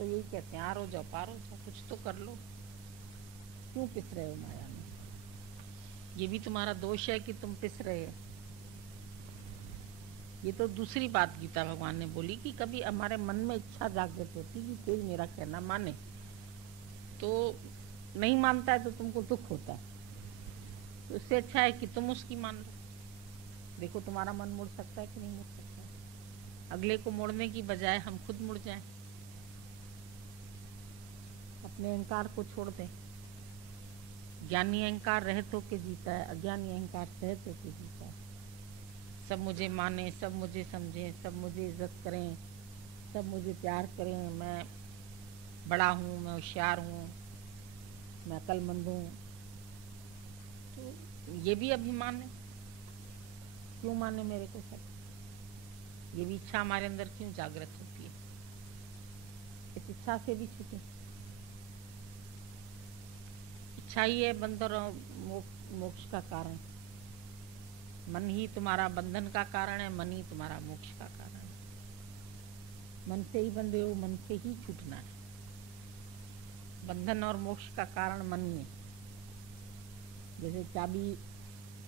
तो यही कहते हैं, आरो जाओ पारो जाओ, कुछ तो कर लो, क्यों पिस रहे हो माया में? ये भी तुम्हारा दोष है कि तुम पिस रहे हो। ये तो दूसरी बात गीता भगवान ने बोली कि कभी हमारे मन में इच्छा जागृत होती कि कोई मेरा कहना माने, तो नहीं मानता है तो तुमको दुख होता है, तो इससे अच्छा है कि तुम उसकी मान लो। देखो तुम्हारा मन मुड़ सकता है कि नहीं मुड़ सकता है। अगले को मोड़ने की बजाय हम खुद मुड़ जाएं, अपने अहंकार को छोड़ दें। ज्ञानी अहंकार रहित होके जीता है, अज्ञानी अहंकार सहित होके जीता है। सब मुझे माने, सब मुझे समझें, सब मुझे इज्जत करें, सब मुझे प्यार करें, मैं बड़ा हूँ, मैं होशियार हूँ, मैं अक्लमंद हूँ, तो ये भी अभिमान है। क्यों माने मेरे को सब? ये भी इच्छा हमारे अंदर क्यों जागृत होती है? इस इच्छा से भी छूटे। इच्छा ही है बंधन और मोक्ष का कारण। मन ही तुम्हारा बंधन का कारण है, मन ही तुम्हारा मोक्ष का कारण है। मन से ही बंधे हो, मन से ही छूटना है। बंधन और मोक्ष का कारण मन ही है। जैसे चाबी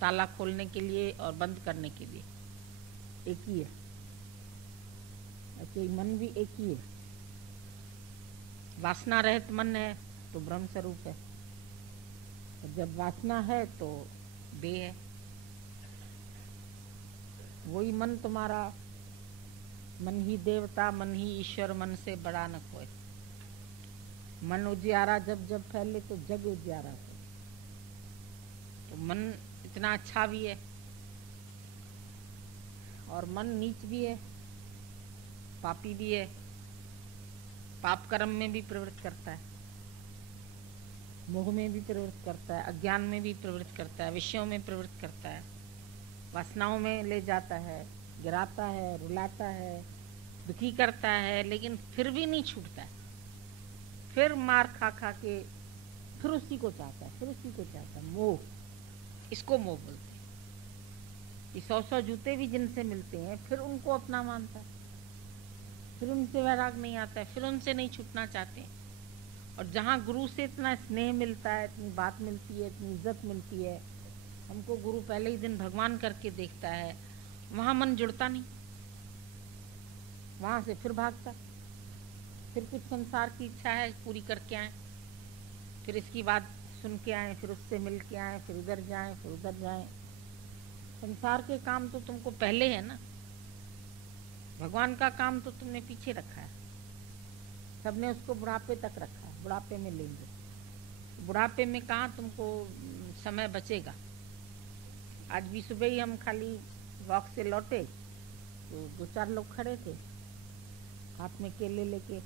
ताला खोलने के लिए और बंद करने के लिए एक ही है, ऐसे ही मन भी एक ही है। वासना रहित मन है तो ब्रह्म स्वरूप है, और जब वासना है तो देह है। वही मन तुम्हारा, मन ही देवता, मन ही ईश्वर, मन से बड़ा न कोई। मन उजियारा जब जब फैले तो जग उजियारा हो। तो मन इतना अच्छा भी है और मन नीच भी है, पापी भी है। पाप कर्म में भी प्रवृत्त करता है, मोह में भी प्रवृत्त करता है, अज्ञान में भी प्रवृत्त करता है, विषयों में प्रवृत्त करता है, वासनाओं में ले जाता है, गिराता है, रुलाता है, दुखी करता है, लेकिन फिर भी नहीं छूटता है। फिर मार खा खा के फिर उसी को चाहता है, फिर उसी को चाहता है। मोह, इसको मोह बोलते हैं। ये 100 जूते भी जिनसे मिलते हैं फिर उनको अपना मानता है, फिर उनसे वैराग नहीं आता है, फिर उनसे नहीं छूटना चाहते हैं। और जहाँ गुरु से इतना स्नेह मिलता है, इतनी बात मिलती है, इतनी इज्जत मिलती है, हमको गुरु पहले ही दिन भगवान करके देखता है, वहाँ मन जुड़ता नहीं। वहाँ से फिर भागता, फिर कुछ संसार की इच्छा है पूरी करके आए, फिर इसकी बात सुन के आए, फिर उससे मिल के आए, फिर उधर जाएं, फिर उधर जाएं। संसार के काम तो तुमको पहले है ना, भगवान का काम तो तुमने पीछे रखा है। सबने उसको बुढ़ापे तक रखा है, बुढ़ापे में लेंगे। बुढ़ापे में कहाँ तुमको समय बचेगा। आज भी सुबह ही हम खाली वॉक से लौटे तो 2-4 लोग खड़े थे हाथ में केले लेके।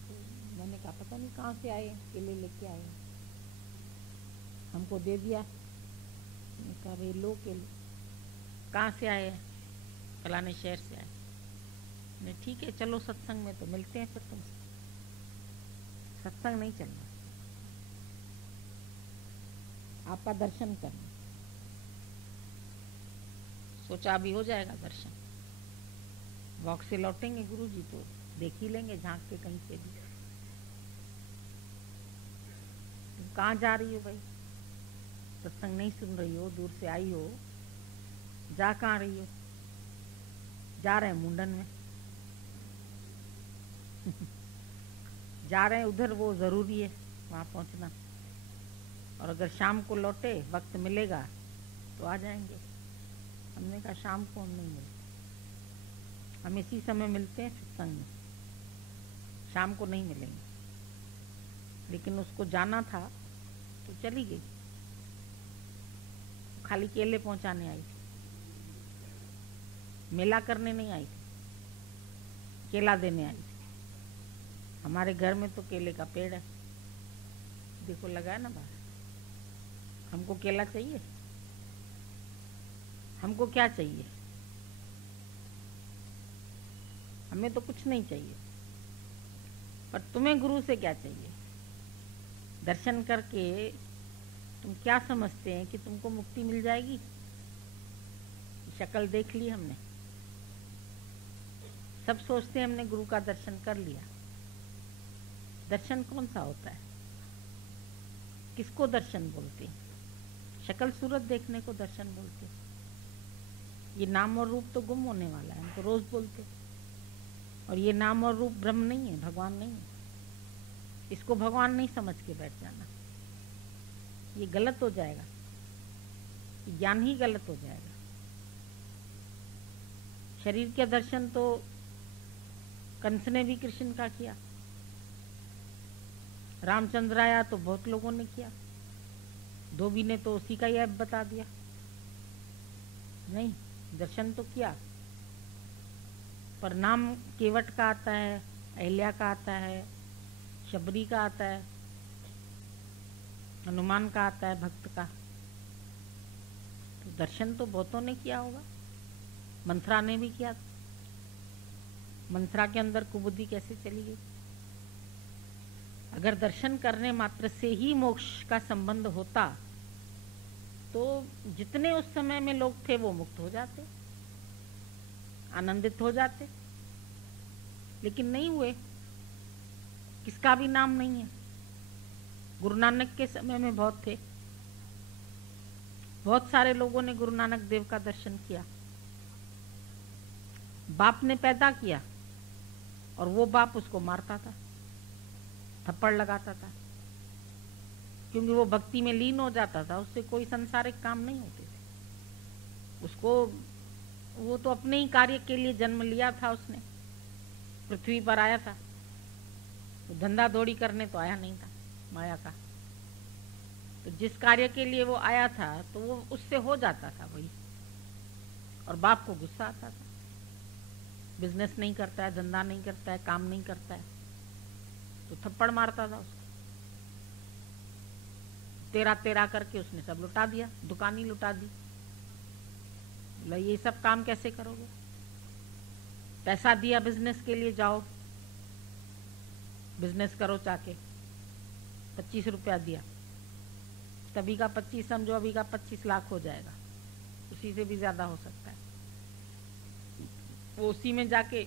तो मैंने कहा पता नहीं कहाँ से आए, केले लेके आए, हमको दे दिया। मैंने कहा भाई लो केले। कहाँ से आए? फलाने शहर से आए। मैंने ठीक है चलो सत्संग में तो मिलते हैं फिर तुमसे। सत्संग नहीं चलना, आपका दर्शन करना। सोचा अभी हो जाएगा दर्शन, वॉक से लौटेंगे गुरु जी तो देख ही लेंगे झांक के कहीं से भी। तुम कहाँ जा रही हो भाई? सत्संग नहीं सुन रही हो, दूर से आई हो, जा कहाँ रही हो? जा रहे हैं मुंडन में। जा रहे हैं उधर, वो जरूरी है वहाँ पहुँचना। और अगर शाम को लौटे, वक्त मिलेगा तो आ जाएंगे। हमने कहा शाम को हम नहीं मिलते, हम इसी समय मिलते हैं सत्संग में, शाम को नहीं मिलेंगे। लेकिन उसको जाना था तो चली गई, खाली केले पहुंचाने आई थी, मेला करने नहीं आई थी, केला देने आई थी। हमारे घर में तो केले का पेड़ है, देखो लगा है ना बाहर। हमको केला चाहिए? हमको क्या चाहिए? हमें तो कुछ नहीं चाहिए। पर तुम्हें गुरु से क्या चाहिए? दर्शन करके तुम क्या समझते हैं कि तुमको मुक्ति मिल जाएगी? शक्ल देख ली हमने, सब सोचते हैं हमने गुरु का दर्शन कर लिया, दर्शन कौन सा होता है? किसको दर्शन बोलते हैं? शक्ल सूरत देखने को दर्शन बोलते हैं। ये नाम और रूप तो गुम होने वाला है, हम तो रोज बोलते हैं। और ये नाम और रूप ब्रह्म नहीं है, भगवान नहीं है। इसको भगवान नहीं समझ के बैठ जाना, ये गलत हो जाएगा, ज्ञान ही गलत हो जाएगा। शरीर के दर्शन तो कंस ने भी कृष्ण का किया, रामचंद्र आया तो बहुत लोगों ने किया, धोबी ने तो उसी का ही ऐप बता दिया। नहीं, दर्शन तो किया, पर नाम केवट का आता है, अहिल्या का आता है, शबरी का आता है, हनुमान का आता है, भक्त का। तो दर्शन तो बहुतों ने किया होगा। मंथरा ने भी किया। मंथरा के अंदर कुबुद्धि कैसे चली गई? अगर दर्शन करने मात्र से ही मोक्ष का संबंध होता तो जितने उस समय में लोग थे वो मुक्त हो जाते, आनंदित हो जाते, लेकिन नहीं हुए। किसका भी नाम नहीं है। गुरु नानक के समय में बहुत थे, बहुत सारे लोगों ने गुरु नानक देव का दर्शन किया। बाप ने पैदा किया और वो बाप उसको मारता था, थप्पड़ लगाता था, क्योंकि वो भक्ति में लीन हो जाता था। उससे कोई संसारिक काम नहीं होते थे उसको। वो तो अपने ही कार्य के लिए जन्म लिया था, उसने पृथ्वी पर आया था, तो धंधा दौड़ी करने तो आया नहीं था माया का। तो जिस कार्य के लिए वो आया था तो वो उससे हो जाता था वही। और बाप को गुस्सा आता था, बिजनेस नहीं करता है, धंधा नहीं करता है, काम नहीं करता है, तो थप्पड़ मारता था उसको। तेरा तेरा करके उसने सब लुटा दिया, दुकान ही लुटा दी। बोला ये सब काम कैसे करोगे? पैसा दिया बिजनेस के लिए, जाओ बिजनेस करो जाके। 25 रुपया दिया, तभी का 25 समझो, अभी का 25 लाख हो जाएगा, उसी से भी ज्यादा हो सकता है। वो उसी में जाके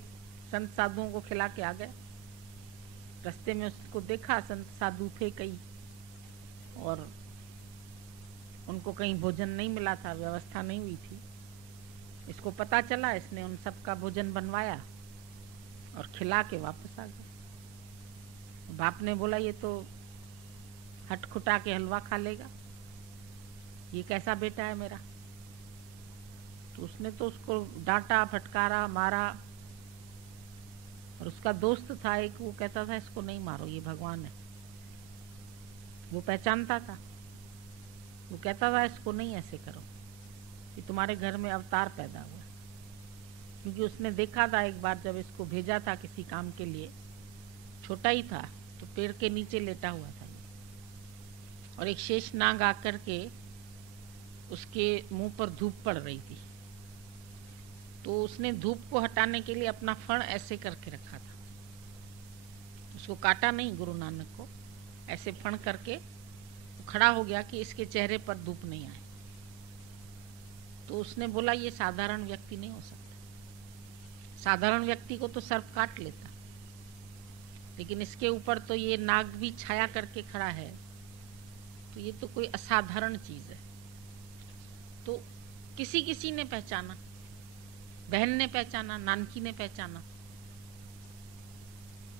संत साधुओं को खिला के आ गए। रास्ते में उसको देखा, संत साधु थे कई, और उनको कहीं भोजन नहीं मिला था, व्यवस्था नहीं हुई थी। इसको पता चला, इसने उन सब का भोजन बनवाया और खिला के वापस आ गया। बाप ने बोला ये तो हट खुटा के हलवा खा लेगा, ये कैसा बेटा है मेरा? तो उसने तो उसको डांटा, फटकारा, मारा। और उसका दोस्त था एक, वो कहता था इसको नहीं मारो, ये भगवान है। वो पहचानता था, वो कहता था इसको नहीं ऐसे करो, कि तुम्हारे घर में अवतार पैदा हुआ। क्योंकि उसने देखा था एक बार, जब इसको भेजा था किसी काम के लिए, छोटा ही था, तो पेड़ के नीचे लेटा हुआ था और एक शेष नाग आकर के उसके मुंह पर धूप पड़ रही थी। तो उसने धूप को हटाने के लिए अपना फण ऐसे करके रखा था। उसको काटा नहीं गुरु नानक को, ऐसे फण करके खड़ा हो गया कि इसके चेहरे पर धूप नहीं आए। तो उसने बोला ये साधारण व्यक्ति नहीं हो सकता, साधारण व्यक्ति को तो सर्प काट लेता, लेकिन इसके ऊपर तो ये नाग भी छाया करके खड़ा है, तो ये तो कोई असाधारण चीज है। तो किसी किसी ने पहचाना, बहन ने पहचाना, नानकी ने पहचाना।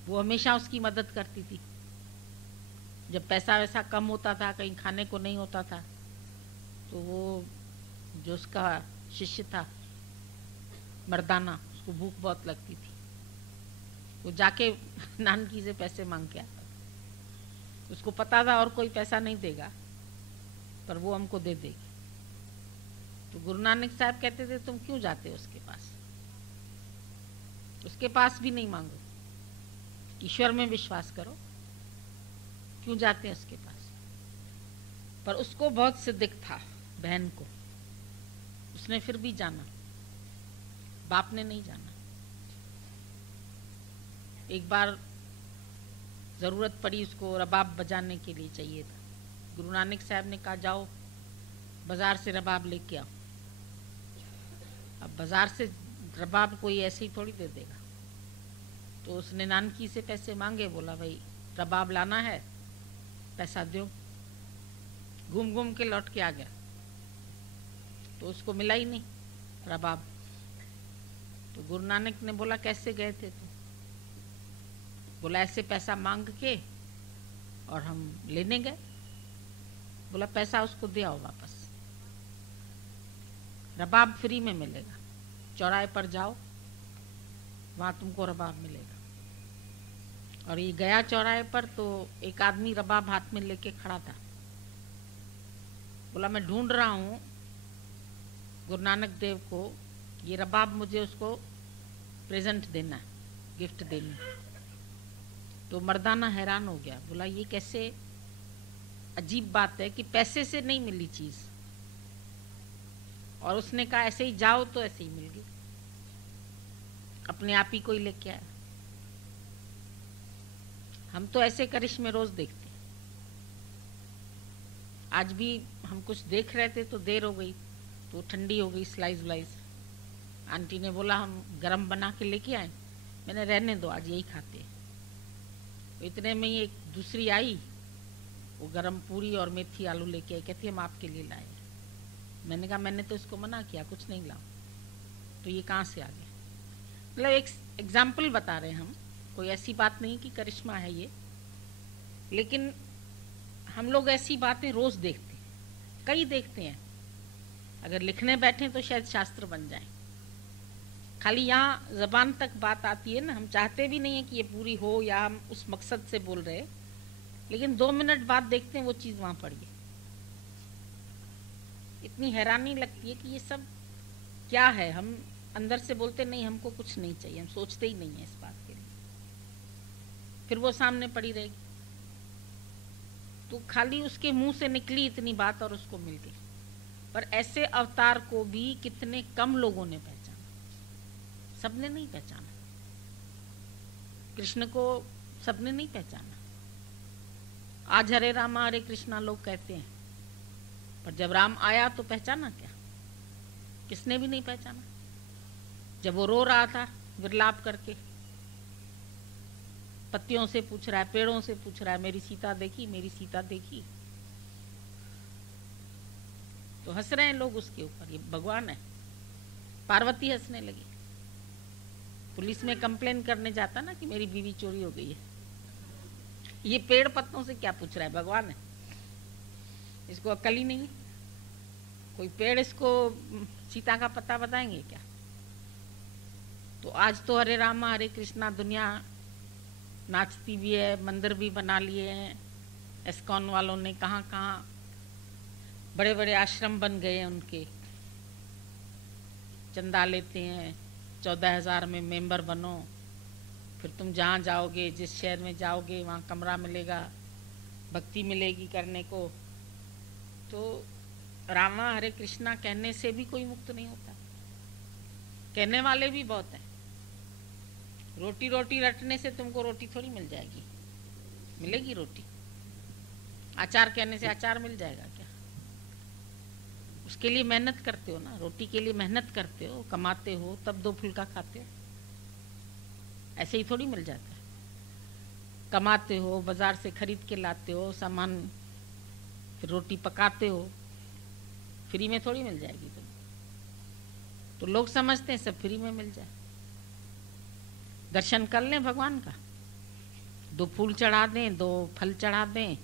वो हमेशा उसकी मदद करती थी। जब पैसा वैसा कम होता था, कहीं खाने को नहीं होता था, तो वो जो उसका शिष्य था मर्दाना, उसको भूख बहुत लगती थी, वो जाके नानकी से पैसे मांग के आता था। उसको पता था और कोई पैसा नहीं देगा, पर वो हमको दे देगी। तो गुरु नानक साहब कहते थे तुम क्यों जाते हो उसके पास? उसके पास भी नहीं मांगो, ईश्वर में विश्वास करो, क्यों जाते हैं उसके पास? पर उसको बहुत सिद्धिक था, बहन को। उसने फिर भी जाना, बाप ने नहीं जाना। एक बार जरूरत पड़ी उसको, रबाब बजाने के लिए चाहिए था। गुरु नानक साहब ने कहा जाओ बाजार से रबाब लेके आओ। अब बाजार से रबाब कोई ऐसे ही थोड़ी दे देगा। तो उसने नानकी से पैसे मांगे, बोला भाई रबाब लाना है, पैसा दो। घूम घूम के लौट के आ गया तो उसको मिला ही नहीं रबाब। तो गुरु नानक ने बोला कैसे गए थे तुम? बोला ऐसे पैसा मांग के और हम लेने गए। बोला पैसा उसको दे आओ वापस, रबाब फ्री में मिलेगा, चौराहे पर जाओ वहां तुमको रबाब मिलेगा। और ये गया चौराहे पर तो एक आदमी रबाब हाथ में लेके खड़ा था। बोला मैं ढूंढ रहा हूं गुरु नानक देव को, ये रबाब मुझे उसको प्रेजेंट देना है, गिफ्ट देनी है। तो मर्दाना हैरान हो गया, बोला ये कैसे अजीब बात है कि पैसे से नहीं मिली चीज। और उसने कहा ऐसे ही जाओ तो ऐसे ही मिल गई, अपने आप ही कोई लेके आया। हम तो ऐसे करिश्मे रोज देखते हैं। आज भी हम कुछ देख रहे थे तो देर हो गई तो ठंडी हो गई स्लाइस व्लाइस। आंटी ने बोला हम गरम बना के लेके आए, मैंने रहने दो आज यही खाते हैं। तो इतने में ही एक दूसरी आई, वो गरम पूरी और मेथी आलू लेके आई, कहती हम आपके लिए लाए। मैंने कहा मैंने तो इसको मना किया, कुछ नहीं लाओ, तो ये कहाँ से आ गया? मतलब एक एग्जाम्पल बता रहे हैं हम, कोई ऐसी बात नहीं कि करिश्मा है ये, लेकिन हम लोग ऐसी बातें रोज देखते हैं, कई देखते हैं। अगर लिखने बैठे तो शायद शास्त्र बन जाए। खाली यहाँ जबान तक बात आती है ना, हम चाहते भी नहीं है कि ये पूरी हो या हम उस मकसद से बोल रहे, लेकिन 2 मिनट बाद देखते हैं वो चीज वहां पड़ी है। इतनी हैरानी लगती है कि ये सब क्या है। हम अंदर से बोलते नहीं हमको कुछ नहीं चाहिए, हम सोचते ही नहीं है इस बात के लिए, फिर वो सामने पड़ी रहेगी। तो खाली उसके मुंह से निकली इतनी बात और उसको मिल गई। पर ऐसे अवतार को भी कितने कम लोगों ने पहचाना, सबने नहीं पहचाना। कृष्ण को सबने नहीं पहचाना। आज हरे रामा हरे कृष्णा लोग कहते हैं, पर जब राम आया तो पहचाना क्या? किसने भी नहीं पहचाना। जब वो रो रहा था विरलाप करके, पत्तियों से पूछ रहा है, पेड़ों से पूछ रहा है मेरी सीता देखी, मेरी सीता देखी, तो हंस रहे हैं लोग उसके ऊपर, ये भगवान है। पार्वती हंसने लगी। पुलिस में कंप्लेन करने जाता ना कि मेरी बीवी चोरी हो गई है, ये पेड़ पत्तों से क्या पूछ रहा है? भगवान है, इसको अकल ही नहीं है। कोई पेड़ इसको सीता का पता बताएंगे क्या? तो आज तो हरे रामा हरे कृष्णा दुनिया नाचती भी है, मंदिर भी बना लिए हैं एस्कॉन वालों ने, कहाँ कहाँ बड़े बड़े आश्रम बन गए हैं उनके। चंदा लेते हैं, 14,000 में मेंबर बनो, फिर तुम जहाँ जाओगे, जिस शहर में जाओगे वहाँ कमरा मिलेगा, भक्ति मिलेगी करने को। तो रामा हरे कृष्णा कहने से भी कोई मुक्त नहीं होता, कहने वाले भी बहुत हैं। रोटी रोटी रटने से तुमको रोटी थोड़ी मिल जाएगी, मिलेगी रोटी। अचार कहने से अचार मिल जाएगा क्या? उसके लिए मेहनत करते हो ना, रोटी के लिए मेहनत करते हो, कमाते हो, तब 2 फुल्का खाते हो। ऐसे ही थोड़ी मिल जाता है। कमाते हो, बाजार से खरीद के लाते हो सामान, फिर रोटी पकाते हो, फ्री में थोड़ी मिल जाएगी तुम। तो लोग समझते हैं सब फ्री में मिल जाए। दर्शन कर लें भगवान का, 2 फूल चढ़ा दें, 2 फल चढ़ा दें,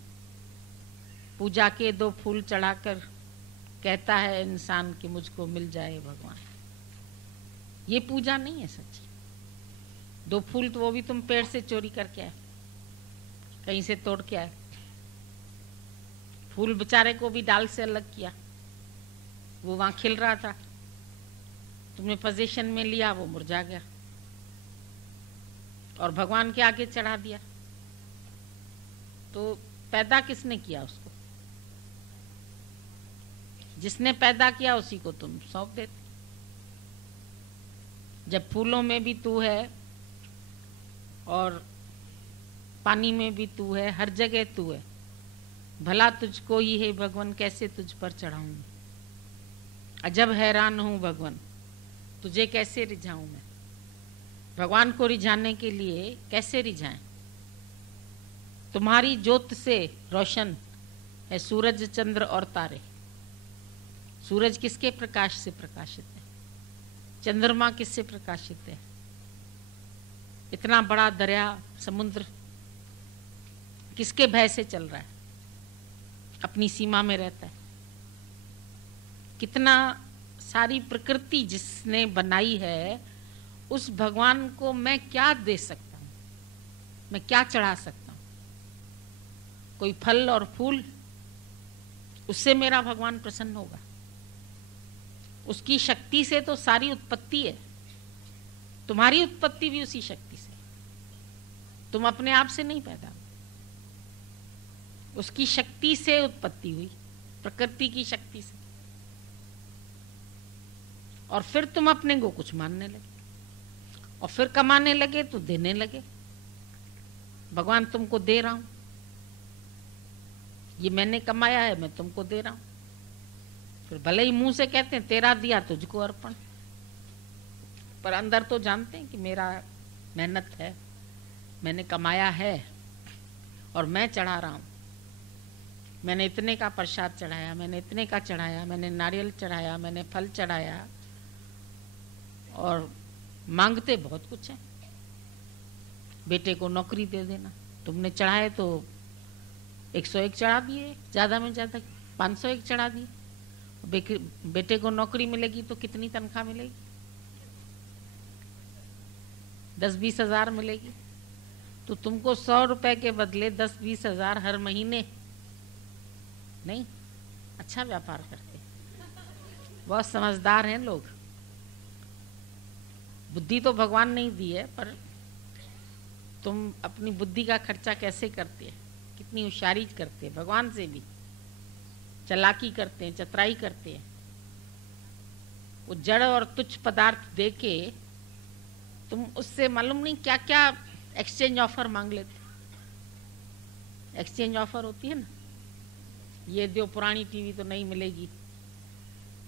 पूजा के 2 फूल चढ़ाकर कहता है इंसान कि मुझको मिल जाए भगवान। ये पूजा नहीं है सच्ची। 2 फूल तो वो भी तुम पेड़ से चोरी करके आए, कहीं से तोड़ के आए। फूल बेचारे को भी डाल से अलग किया, वो वहां खिल रहा था, तुमने पोजीशन में लिया, वो मुरझा गया और भगवान के आगे चढ़ा दिया। तो पैदा किसने किया उसको? जिसने पैदा किया उसी को तुम सौंप देते। जब फूलों में भी तू है और पानी में भी तू है, हर जगह तू है, भला तुझको ही है भगवान, कैसे तुझ पर चढ़ाऊं। अजब हैरान हूं भगवान, तुझे कैसे रिझाऊं मैं। भगवान को रिझाने के लिए कैसे रिझाएं? तुम्हारी ज्योत से रोशन है सूरज, चंद्र और तारे। सूरज किसके प्रकाश से प्रकाशित है? चंद्रमा किससे प्रकाशित है? इतना बड़ा दरिया, समुद्र किसके भय से चल रहा है? अपनी सीमा में रहता है। कितना सारी प्रकृति जिसने बनाई है, उस भगवान को मैं क्या दे सकता हूं? मैं क्या चढ़ा सकता हूं? कोई फल और फूल? उससे मेरा भगवान प्रसन्न होगा? उसकी शक्ति से तो सारी उत्पत्ति है। तुम्हारी उत्पत्ति भी उसी शक्ति से। तुम अपने आप से नहीं पैदा हुए, उसकी शक्ति से उत्पत्ति हुई, प्रकृति की शक्ति से। और फिर तुम अपने को कुछ मानने लगे, और फिर कमाने लगे तो देने लगे। भगवान तुमको दे रहा हूं, ये मैंने कमाया है, मैं तुमको दे रहा हूं। फिर भले ही मुंह से कहते हैं तेरा दिया तुझको अर्पण, पर अंदर तो जानते हैं कि मेरा मेहनत है, मैंने कमाया है और मैं चढ़ा रहा हूं। मैंने इतने का प्रसाद चढ़ाया, मैंने इतने का चढ़ाया, मैंने नारियल चढ़ाया, मैंने फल चढ़ाया, और मांगते बहुत कुछ है। बेटे को नौकरी दे देना, तुमने चढ़ाए तो 101 चढ़ा दिए, ज्यादा में ज्यादा 501 चढ़ा दिए। बेटे को नौकरी मिलेगी तो कितनी तनख्वाह मिलेगी? 10-20 हजार मिलेगी। तो तुमको 100 रुपए के बदले 10-20 हजार हर महीने नहीं, अच्छा व्यापार करते, बहुत समझदार हैं लोग। बुद्धि तो भगवान नहीं दी है, पर तुम अपनी बुद्धि का खर्चा कैसे करते हैं, कितनी होशियारी करते हैं, भगवान से भी चालाकी करते हैं, चतुराई करते हैं। वो जड़ और तुच्छ पदार्थ देके तुम उससे मालूम नहीं क्या क्या एक्सचेंज ऑफर मांग लेते। एक्सचेंज ऑफर होती है ना, ये दो पुरानी टीवी तो नहीं मिलेगी,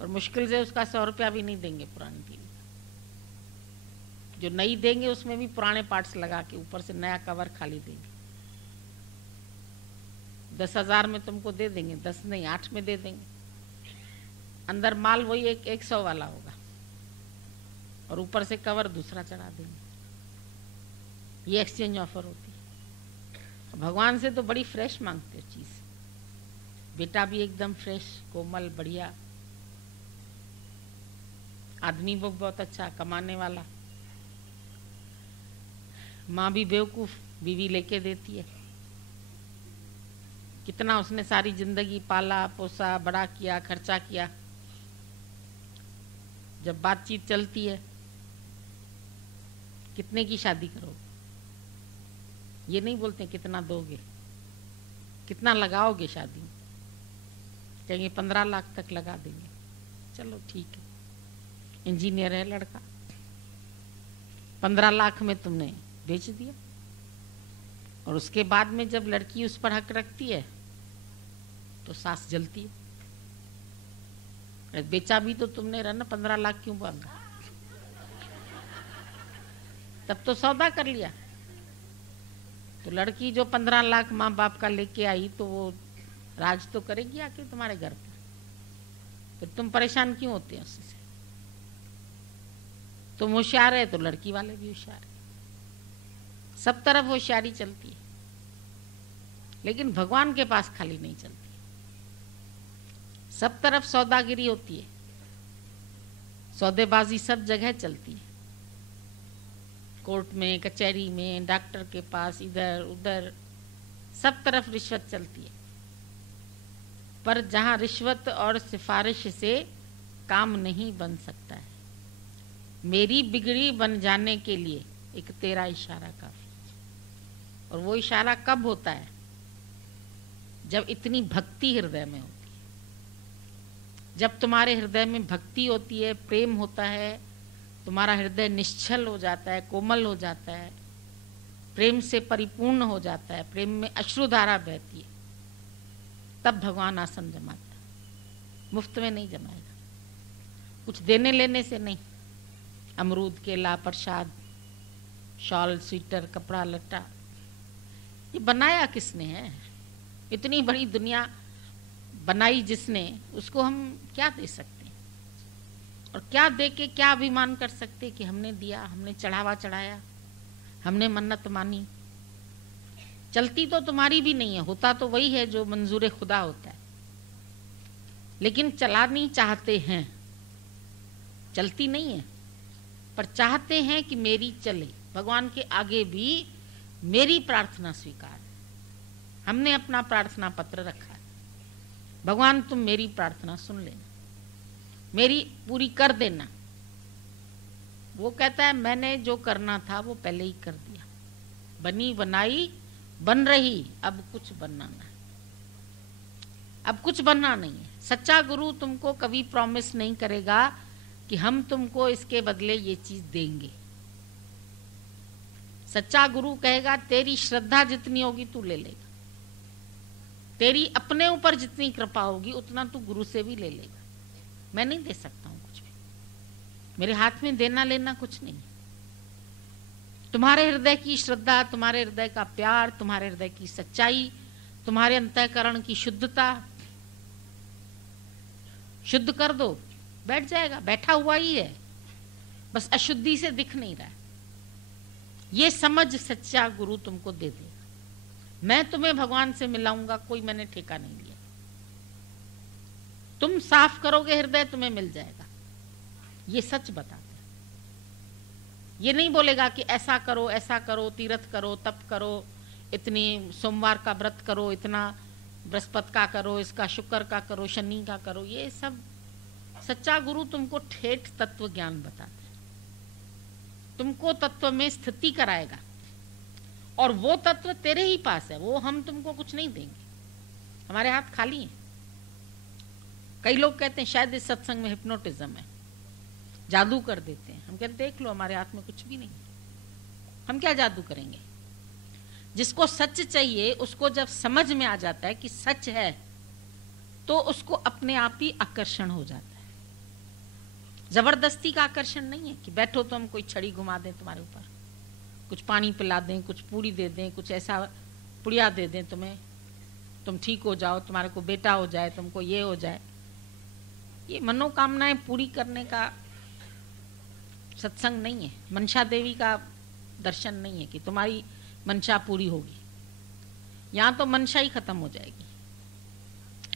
और मुश्किल से उसका 100 रुपया भी नहीं देंगे पुरानी टीवी। जो नई देंगे उसमें भी पुराने पार्ट्स लगा के ऊपर से नया कवर खाली देंगे। 10 हजार में तुमको दे देंगे, 10 नहीं 8 में दे देंगे। अंदर माल वही 100 वाला होगा, और ऊपर से कवर दूसरा चढ़ा देंगे। ये एक्सचेंज ऑफर होती है। भगवान से तो बड़ी फ्रेश मांगते हो चीज। बेटा भी एकदम फ्रेश, कोमल, बढ़िया। आदमी वो बहुत अच्छा कमाने वाला। माँ भी बेवकूफ, बीवी लेके देती है। कितना उसने सारी जिंदगी पाला पोसा, बड़ा किया, खर्चा किया। जब बातचीत चलती है, कितने की शादी करोगे? ये नहीं बोलते कितना दोगे, कितना लगाओगे शादी में। कहेंगे 15 लाख तक लगा देंगे। चलो ठीक है, इंजीनियर है लड़का, 15 लाख में तुमने बेच दिया। और उसके बाद में जब लड़की उस पर हक रखती है तो सास जलती है। बेचा भी तो तुमने रहा ना, 15 लाख क्यों मांगा? तब तो सौदा कर लिया। तो लड़की जो 15 लाख माँ बाप का लेके आई, तो वो राज तो करेगी आके तुम्हारे घर पर। फिर तुम परेशान क्यों होते हैं उससे? तुम होशियार है तो लड़की वाले भी होशियार है। सब तरफ होशियारी चलती है, लेकिन भगवान के पास खाली नहीं चलती। सब तरफ सौदागिरी होती है, सौदेबाजी सब जगह चलती है। कोर्ट में, कचहरी में, डॉक्टर के पास, इधर उधर सब तरफ रिश्वत चलती है। पर जहां रिश्वत और सिफारिश से काम नहीं बन सकता है, मेरी बिगड़ी बन जाने के लिए एक तेरा इशारा काफी। और वो इशारा कब होता है? जब इतनी भक्ति हृदय में होती है। जब तुम्हारे हृदय में भक्ति होती है, प्रेम होता है, तुम्हारा हृदय निश्चल हो जाता है, कोमल हो जाता है, प्रेम से परिपूर्ण हो जाता है, प्रेम में अश्रुधारा बहती है, तब भगवान आसन जमाता है। मुफ्त में नहीं जमाएगा, कुछ देने लेने से नहीं। अमरूद, केला, प्रसाद, शॉल, स्वेटर, कपड़ा लट्टा, ये बनाया किसने है? इतनी बड़ी दुनिया बनाई जिसने, उसको हम क्या दे सकते हैं? और क्या दे के क्या अभिमान कर सकते कि हमने दिया, हमने चढ़ावा चढ़ाया, हमने मन्नत मानी। चलती तो तुम्हारी भी नहीं है, होता तो वही है जो मंजूर खुदा होता है, लेकिन चलानी चाहते हैं। चलती नहीं है पर चाहते हैं कि मेरी चले। भगवान के आगे भी मेरी प्रार्थना स्वीकार। हमने अपना प्रार्थना पत्र रखा है, भगवान तुम मेरी प्रार्थना सुन लेना, मेरी पूरी कर देना। वो कहता है मैंने जो करना था वो पहले ही कर दिया, बनी बनाई बन रही, अब कुछ बनना नहीं, अब कुछ बनना नहीं है। सच्चा गुरु तुमको कभी प्रॉमिस नहीं करेगा कि हम तुमको इसके बदले ये चीज देंगे। सच्चा गुरु कहेगा तेरी श्रद्धा जितनी होगी तू ले लेगा, तेरी अपने ऊपर जितनी कृपा होगी उतना तू गुरु से भी ले लेगा। मैं नहीं दे सकता हूं कुछ भी, मेरे हाथ में देना लेना कुछ नहीं। तुम्हारे हृदय की श्रद्धा, तुम्हारे हृदय का प्यार, तुम्हारे हृदय की सच्चाई, तुम्हारे अंतःकरण की शुद्धता शुद्ध कर दो, बैठ जाएगा, बैठा हुआ ही है, बस अशुद्धि से दिख नहीं रहा है। ये समझ सच्चा गुरु तुमको दे देगा। मैं तुम्हें भगवान से मिलाऊंगा, कोई मैंने ठेका नहीं लिया। तुम साफ करोगे हृदय, तुम्हें मिल जाएगा। ये सच बताते हैं। ये नहीं बोलेगा कि ऐसा करो, तीर्थ करो, तप करो, इतनी सोमवार का व्रत करो, इतना बृहस्पति का करो, इसका शुक्र का करो, शनि का करो। ये सब सच्चा गुरु तुमको ठेठ तत्व ज्ञान बताता है, तुमको तत्व में स्थिति कराएगा, और वो तत्व तेरे ही पास है। वो हम तुमको कुछ नहीं देंगे, हमारे हाथ खाली हैं। कई लोग कहते हैं शायद इस सत्संग में हिप्नोटिज्म है, जादू कर देते हैं। हम कहते देख लो हमारे हाथ में कुछ भी नहीं, हम क्या जादू करेंगे। जिसको सच चाहिए उसको जब समझ में आ जाता है कि सच है, तो उसको अपने आप ही आकर्षण हो जाता है। जबरदस्ती का आकर्षण नहीं है कि बैठो तो हम कोई छड़ी घुमा दें तुम्हारे ऊपर, कुछ पानी पिला दें, कुछ पूरी दे दें, कुछ ऐसा पुड़िया दे दें तुम्हें, तुम ठीक हो जाओ, तुम्हारे को बेटा हो जाए, तुमको ये हो जाए। ये मनोकामनाएं पूरी करने का सत्संग नहीं है। मनसा देवी का दर्शन नहीं है कि तुम्हारी मनसा पूरी होगी। यहां तो मनसा ही खत्म हो जाएगी।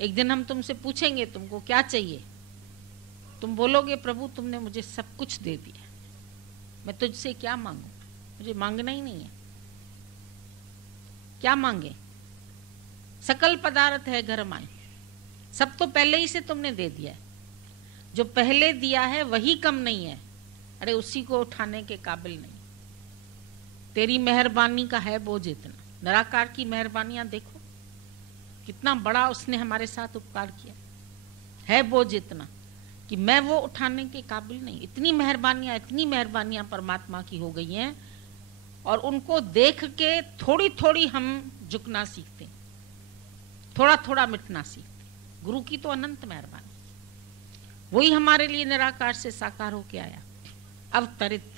एक दिन हम तुमसे पूछेंगे तुमको क्या चाहिए, तुम बोलोगे प्रभु तुमने मुझे सब कुछ दे दिया, मैं तुझसे क्या मांगू, मुझे मांगना ही नहीं है। क्या मांगे? सकल पदार्थ है घर माए, सब तो पहले ही से तुमने दे दिया है। जो पहले दिया है वही कम नहीं है, अरे उसी को उठाने के काबिल नहीं। तेरी मेहरबानी का है बोझ इतना। निराकार की मेहरबानियां देखो, कितना बड़ा उसने हमारे साथ उपकार किया है। बोझ इतना कि मैं वो उठाने के काबिल नहीं। इतनी मेहरबानियां परमात्मा की हो गई हैं, और उनको देख के थोड़ी थोड़ी हम झुकना सीखते, थोड़ा थोड़ा मिटना सीखते। गुरु की तो अनंत मेहरबानी, वही हमारे लिए निराकार से साकार होके आया अवतरित।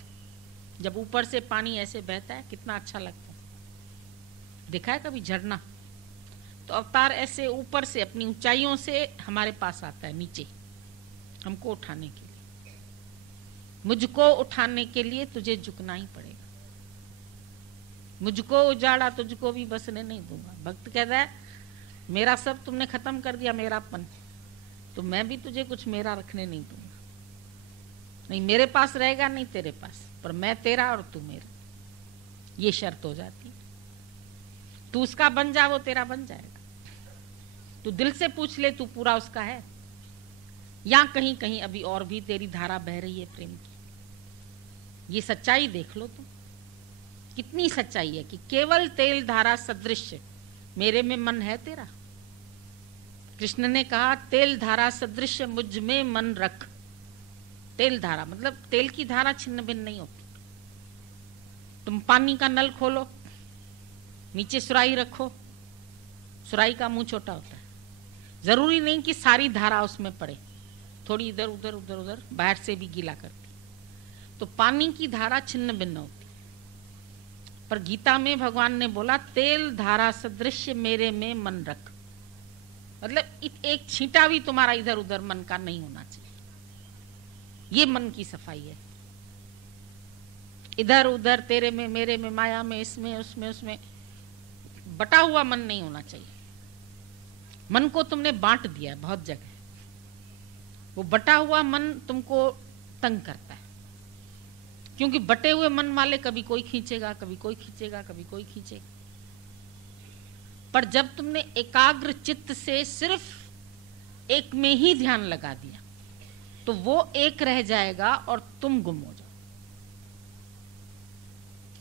जब ऊपर से पानी ऐसे बहता है कितना अच्छा लगता है। देखा है कभी झरना? तो अवतार ऐसे ऊपर से अपनी ऊंचाइयों से हमारे पास आता है नीचे, हमको उठाने के लिए। मुझको उठाने के लिए तुझे झुकना ही पड़ेगा। मुझको उजाड़ा तुझको भी बसने नहीं दूंगा। भक्त कहता है मेरा सब तुमने खत्म कर दिया, मेरापन, तो मैं भी तुझे कुछ मेरा रखने नहीं दूंगा। नहीं मेरे पास रहेगा, नहीं तेरे पास, पर मैं तेरा और तू मेरा। ये शर्त हो जाती है। तू उसका बन जा, वो तेरा बन जाएगा। तू दिल से पूछ ले, तू पूरा उसका है, या कहीं कहीं अभी और भी तेरी धारा बह रही है प्रेम की। ये सच्चाई देख लो तुम, कितनी सच्चाई है कि केवल तेल धारा सदृश मेरे में मन है तेरा। कृष्ण ने कहा तेल धारा सदृश मुझ में मन रख। तेल धारा मतलब तेल की धारा छिन्न भिन्न नहीं होती। तुम पानी का नल खोलो, नीचे सुराही रखो, सुराही का मुंह छोटा होता है। जरूरी नहीं कि सारी धारा उसमें पड़े, थोड़ी इधर उधर उधर उधर बाहर से भी गीला करती। तो पानी की धारा छिन्न भिन्न होती, पर गीता में भगवान ने बोला तेल धारा सदृश मेरे में मन रख, मतलब एक छींटा भी तुम्हारा इधर उधर मन का नहीं होना चाहिए। ये मन की सफाई है। इधर उधर तेरे में मेरे में माया में इसमें उसमें उसमें बटा हुआ मन नहीं होना चाहिए। मन को तुमने बांट दिया बहुत जगह, वो बटा हुआ मन तुमको तंग करता है, क्योंकि बटे हुए मन वाले कभी कोई खींचेगा, कभी कोई खींचेगा, कभी कोई खींचेगा। पर जब तुमने एकाग्र चित्त से सिर्फ एक में ही ध्यान लगा दिया तो वो एक रह जाएगा और तुम गुम हो जाओ।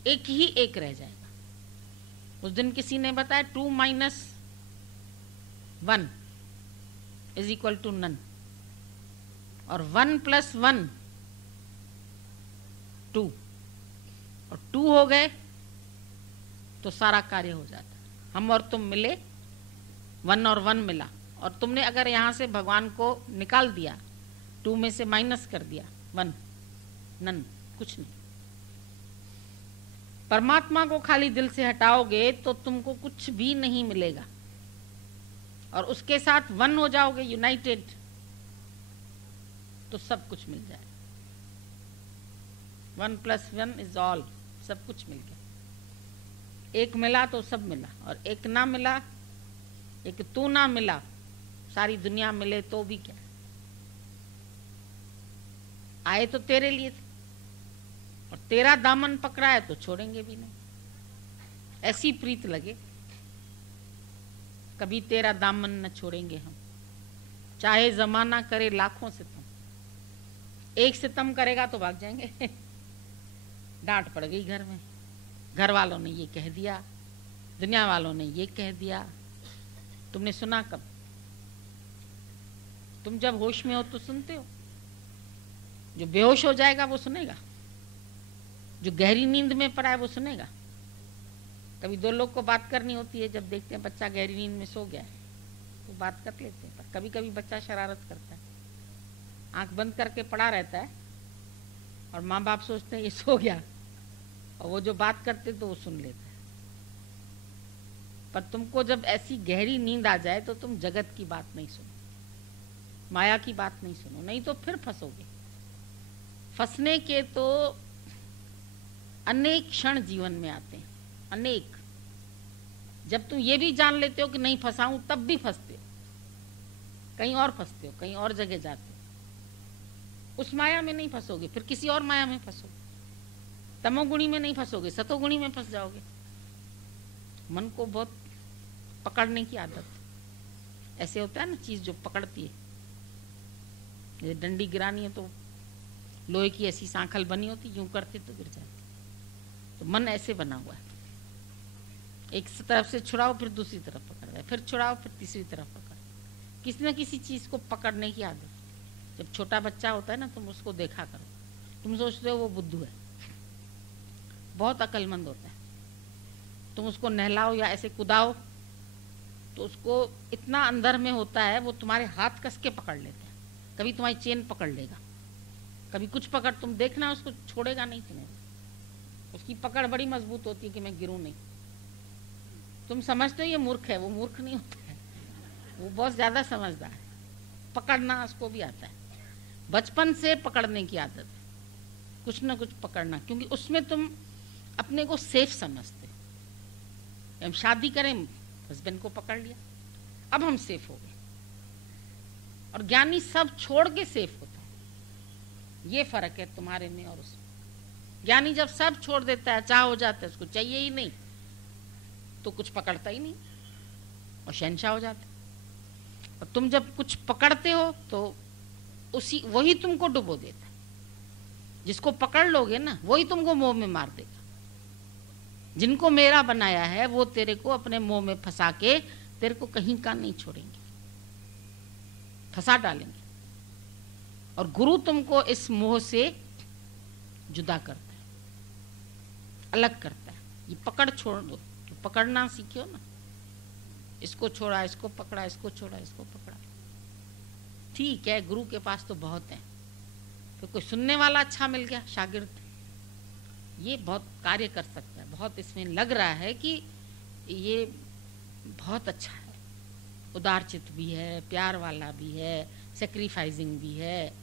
एक ही एक रह जाएगा। उस दिन किसी ने बताया 2 - 1 = none और 1 + 1 2 और 2 हो गए तो सारा कार्य हो जाता। हम और तुम मिले, 1 और 1 मिला, और तुमने अगर यहां से भगवान को निकाल दिया, 2 में से माइनस कर दिया 1, नन, कुछ नहीं। परमात्मा को खाली दिल से हटाओगे तो तुमको कुछ भी नहीं मिलेगा, और उसके साथ 1 हो जाओगे यूनाइटेड तो सब कुछ मिल जाए। 1 + 1 = all, सब कुछ मिल गया। एक मिला तो सब मिला, और एक ना मिला, एक तू ना मिला, सारी दुनिया मिले तो भी क्या, आए तो तेरे लिए थे, और तेरा दामन पकड़ा है तो छोड़ेंगे भी नहीं। ऐसी प्रीत लगे कभी तेरा दामन न छोड़ेंगे हम, चाहे जमाना करे लाखों सितम। एक सितम करेगा तो भाग जाएंगे। डांट पड़ गई घर में, घर वालों ने ये कह दिया, दुनिया वालों ने ये कह दिया, तुमने सुना कब? तुम जब होश में हो तो सुनते हो, जो बेहोश हो जाएगा वो सुनेगा, जो गहरी नींद में पड़ा है वो सुनेगा। कभी 2 लोग को बात करनी होती है, जब देखते हैं बच्चा गहरी नींद में सो गया है तो बात कर लेते हैं। पर कभी कभी बच्चा शरारत करता है, आंख बंद करके पड़ा रहता है, और माँ बाप सोचते हैं ये सो गया, और वो जो बात करते तो वो सुन लेता है। पर तुमको जब ऐसी गहरी नींद आ जाए तो तुम जगत की बात नहीं सुनो, माया की बात नहीं सुनो, नहीं तो फिर फंसोगे। फंसने के तो अनेक क्षण जीवन में आते हैं, अनेक। जब तुम ये भी जान लेते हो कि नहीं फंसाऊं, तब भी फंसते हो, कहीं और फंसते हो, कहीं और जगह जाते हो। उस माया में नहीं फंसोगे, फिर किसी और माया में फंसोगे। तमोगुणी में नहीं फंसोगे, सतोगुणी में फंस जाओगे। मन को बहुत पकड़ने की आदत, ऐसे होता है ना चीज जो पकड़ती है, ये डंडी गिरानी है तो लोहे की ऐसी सांखल बनी होती, यूं करते तो गिर जाती। तो मन ऐसे बना हुआ है, एक तरफ से छुड़ाओ फिर दूसरी तरफ पकड़ रहा है, फिर छुड़ाओ फिर तीसरी तरफ पकड़, किसी न किसी चीज को पकड़ने की आदत। जब छोटा बच्चा होता है ना, तुम उसको देखा करो, तुम सोचते हो वो बुद्धू है, बहुत अक्लमंद होता है। तुम उसको नहलाओ या ऐसे कुदाओ तो उसको इतना अंदर में होता है, वो तुम्हारे हाथ कस के पकड़ लेता है, कभी तुम्हारी चेन पकड़ लेगा, कभी कुछ पकड़, तुम देखना उसको छोड़ेगा नहीं तुम्हें। उसकी पकड़ बड़ी मजबूत होती है कि मैं गिरूं नहीं। तुम समझते हो ये मूर्ख है, वो मूर्ख नहीं होता है, वो बहुत ज्यादा समझदार है, पकड़ना उसको भी आता है। बचपन से पकड़ने की आदत है, कुछ ना कुछ पकड़ना, क्योंकि उसमें तुम अपने को सेफ समझते हो। हम शादी करें, हस्बैंड को पकड़ लिया, अब हम सेफ हो गए। और ज्ञानी सब छोड़ के सेफ होता है, ये फर्क है तुम्हारे में और उसमें। ज्ञानी जब सब छोड़ देता है, चाह हो जाता है, उसको चाहिए ही नहीं, तो कुछ पकड़ता ही नहीं और शहंशाह हो जाता है। और तुम जब कुछ पकड़ते हो तो वही तुमको डुबो देता है। जिसको पकड़ लोगे ना, वही तुमको मोह में मार देगा। जिनको मेरा बनाया है वो तेरे को अपने मोह में फंसा के तेरे को कहीं का नहीं छोड़ेंगे, फंसा डालेंगे। और गुरु तुमको इस मोह से जुदा करता है, अलग करता है। ये पकड़ छोड़ दो, तो पकड़ना सीखो ना। इसको छोड़ा, इसको पकड़ा, इसको छोड़ा, इसको पकड़ा, ठीक है। गुरु के पास तो बहुत है, फिर कोई सुनने वाला अच्छा मिल गया, शागिर्द, ये बहुत कार्य कर सकता है, बहुत बहुत इसमें लग रहा है कि ये बहुत अच्छा है, उदारचित भी है, प्यार वाला भी है, सेक्रीफाइसिंग भी है,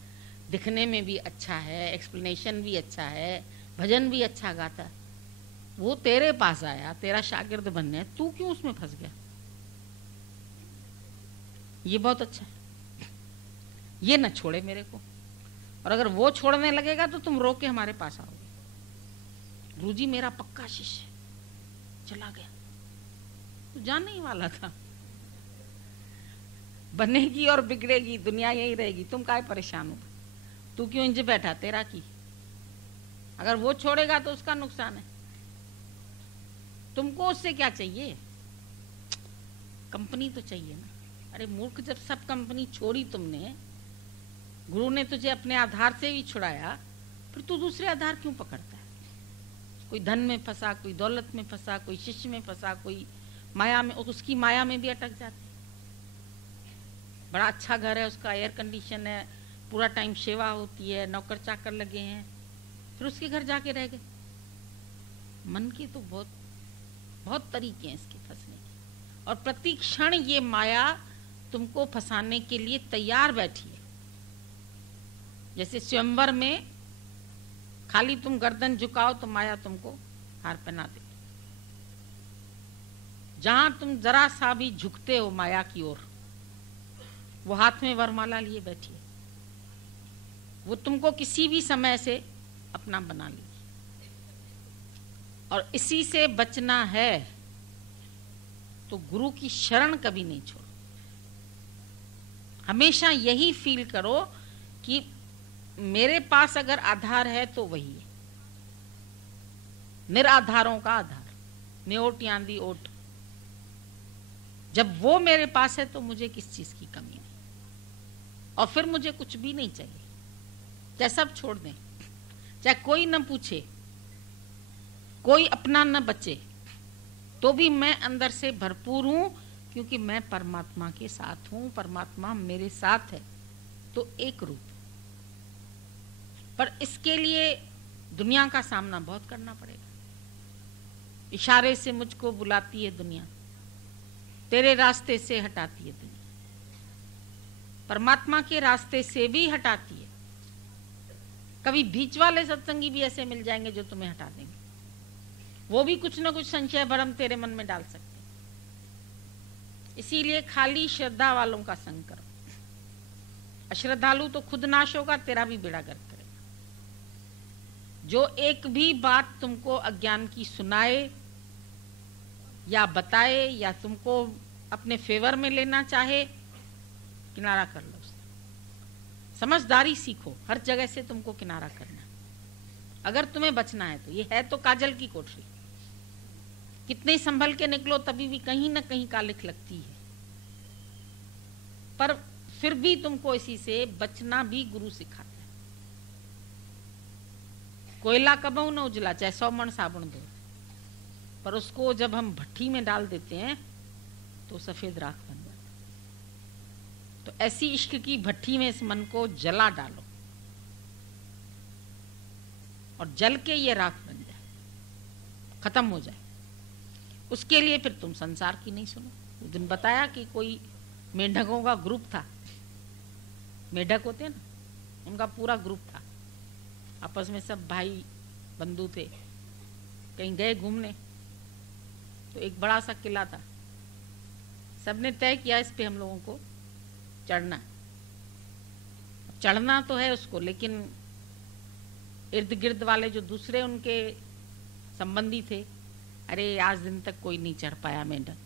दिखने में भी अच्छा है, एक्सप्लेनेशन भी अच्छा है, भजन भी अच्छा गाता है। वो तेरे पास आया तेरा शागिर्द बनने, तू क्यों उसमें फंस गया? ये बहुत अच्छा है, ये न छोड़े मेरे को। और अगर वो छोड़ने लगेगा तो तुम रो के हमारे पास आओगे, गुरुजी मेरा पक्का शिष्य चला गया, तो जाने ही वाला था। बनेगी और बिगड़ेगी, दुनिया यही रहेगी, तुम काहे परेशान हो? तू क्यों इंज बैठा, तेरा की। अगर वो छोड़ेगा तो उसका नुकसान है, तुमको उससे क्या चाहिए? कंपनी तो चाहिए ना। अरे मूर्ख, जब सब कंपनी छोड़ी तुमने, गुरु ने तुझे अपने आधार से भी छुड़ाया, फिर तू दूसरे आधार क्यों पकड़ता है? कोई धन में फंसा, कोई दौलत में फंसा, कोई शिष्य में फंसा, कोई माया में, उसकी माया में भी अटक जाते। बड़ा अच्छा घर है उसका, एयर कंडीशन है, पूरा टाइम सेवा होती है, नौकर चाकर लगे हैं, फिर उसके घर जाके रह गए। मन के तो बहुत बहुत तरीके हैं इसके फंसने के, और प्रति क्षण ये माया तुमको फंसाने के लिए तैयार बैठी है। जैसे स्वयंवर में खाली तुम गर्दन झुकाओ तो माया तुमको हार पहना दे। जहां तुम जरा सा भी झुकते हो माया की ओर, वो हाथ में वरमाला लिए बैठी है, वो तुमको किसी भी समय से अपना बना लेगी। और इसी से बचना है तो गुरु की शरण कभी नहीं छोड़ो। हमेशा यही फील करो कि मेरे पास अगर आधार है तो वही है, निराधारों का आधार, नेओट यानी ओट। जब वो मेरे पास है तो मुझे किस चीज की कमी नहीं, और फिर मुझे कुछ भी नहीं चाहिए। चाहे सब छोड़ दें, चाहे कोई न पूछे, कोई अपना न बचे, तो भी मैं अंदर से भरपूर हूं, क्योंकि मैं परमात्मा के साथ हूं, परमात्मा मेरे साथ है। तो एक रूप। पर इसके लिए दुनिया का सामना बहुत करना पड़ेगा। इशारे से मुझको बुलाती है दुनिया, तेरे रास्ते से हटाती है दुनिया, परमात्मा के रास्ते से भी हटाती है। कभी बीच वाले सत्संगी भी ऐसे मिल जाएंगे जो तुम्हें हटा देंगे, वो भी कुछ ना कुछ संशय भरम तेरे मन में डाल सकते हैं। इसीलिए खाली श्रद्धा वालों का संग करो। अश्रद्धालु तो खुद नाश होगा, तेरा भी बेड़ा गर्क करेगा। जो एक भी बात तुमको अज्ञान की सुनाए या बताए या तुमको अपने फेवर में लेना चाहे, किनारा कर लो उससे। समझदारी सीखो, हर जगह से तुमको किनारा करना है अगर तुम्हें बचना है तो। ये है तो काजल की कोठरी, कितने संभल के निकलो तभी भी कहीं ना कहीं कालिख लगती है। पर फिर भी तुमको इसी से बचना भी गुरु सिखाता है। कोयला कबहू न उजला, चाहे 100 मण साबुन दो, पर उसको जब हम भट्टी में डाल देते हैं तो सफेद राख बन जाता है। तो ऐसी इश्क की भट्टी में इस मन को जला डालो और जल के ये राख बन जाए, खत्म हो जाए। उसके लिए फिर तुम संसार की नहीं सुनो। उस दिन बताया कि कोई मेंढकों का ग्रुप था, मेढक होते हैं ना, उनका पूरा ग्रुप था, आपस में सब भाई बंधु थे। कहीं गए घूमने तो एक बड़ा सा किला था, सबने तय किया इस पे हम लोगों को चढ़ना। चढ़ना तो है उसको, लेकिन इर्द गिर्द वाले जो दूसरे उनके संबंधी थे, अरे आज दिन तक कोई नहीं चढ़ पाया मेंढक,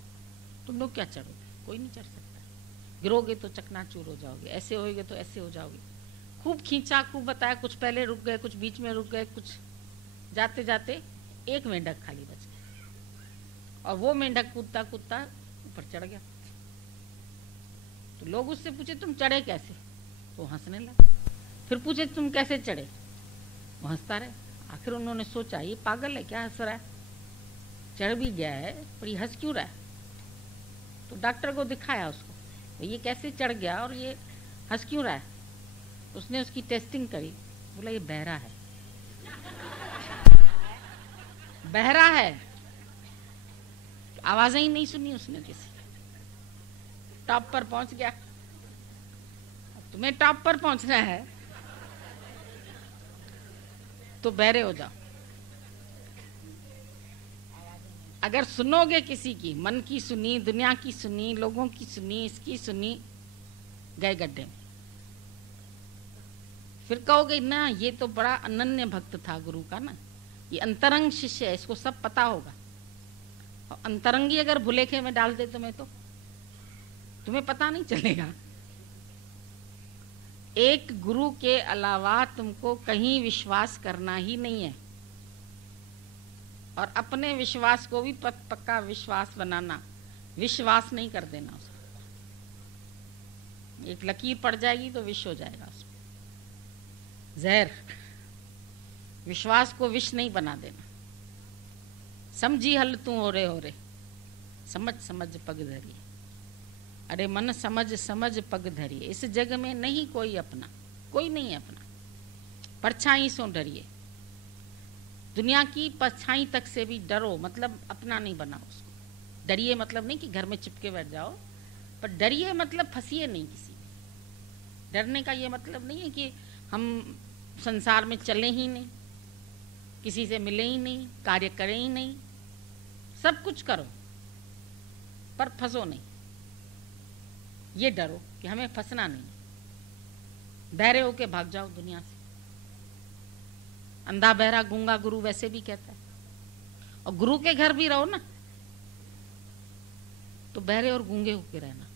तुम लोग क्या चढ़ोगे? कोई नहीं चढ़ सकता, गिरोगे तो चकनाचूर हो जाओगे, ऐसे होगे तो ऐसे हो जाओगे। खूब खींचा, खूब बताया, कुछ पहले रुक गए, कुछ बीच में रुक गए, कुछ जाते जाते एक मेंढक खाली बच गया और वो मेंढक कूदता कूदता ऊपर चढ़ गया। तो लोग उससे पूछे तुम चढ़े कैसे? तो हंसने लगा। फिर पूछे तुम कैसे चढ़े? वो हंसता रहे। आखिर उन्होंने सोचा ये पागल है क्या, हंस रहा है, चढ़ भी गया है पर ये हंस क्यों रहा है? तो डॉक्टर को दिखाया उसको, ये कैसे चढ़ गया और ये हंस क्यों रहा है? उसने उसकी टेस्टिंग करी, बोला ये बहरा है, बहरा है। आवाजें ही नहीं सुनी उसने किसी, टॉप पर पहुंच गया। तुम्हें टॉप पर पहुंचना है तो बहरे हो जाओ। अगर सुनोगे किसी की, मन की सुनी, दुनिया की सुनी, लोगों की सुनी, इसकी सुनी, गए गड्ढे में। फिर कहोगे ना ये तो बड़ा अनन्य भक्त था गुरु का ना, ये अंतरंग शिष्य है, इसको सब पता होगा। और अंतरंगी अगर भुलेखे में डाल दे तुम्हें तो तुम्हें पता नहीं चलेगा। एक गुरु के अलावा तुमको कहीं विश्वास करना ही नहीं है, और अपने विश्वास को भी पक्का विश्वास बनाना, विश्वास नहीं कर देना उसको। एक लकीर पड़ जाएगी तो विष हो जाएगा उसमें, जहर। विश्वास को विष नहीं बना देना। समझी हल तू हो रे, समझ समझ पग धरिए। अरे मन समझ समझ पग धरिए। इस जग में नहीं कोई अपना, कोई नहीं है अपना। परछाई सो डरिए। दुनिया की परछाई तक से भी डरो, मतलब अपना नहीं बनाओ उसको। डरिए मतलब नहीं कि घर में चिपके बैठ जाओ, पर डरिए मतलब फंसिए नहीं किसी में। डरने का ये मतलब नहीं है कि हम संसार में चले ही नहीं, किसी से मिले ही नहीं, कार्य करें ही नहीं। सब कुछ करो पर फंसो नहीं। ये डरो कि हमें फंसना नहीं। बहरे होके भाग जाओ दुनिया से। अंधा बहरा गूंगा गुरु वैसे भी कहता है। और गुरु के घर भी रहो ना तो बहरे और गूंगे होके रहना,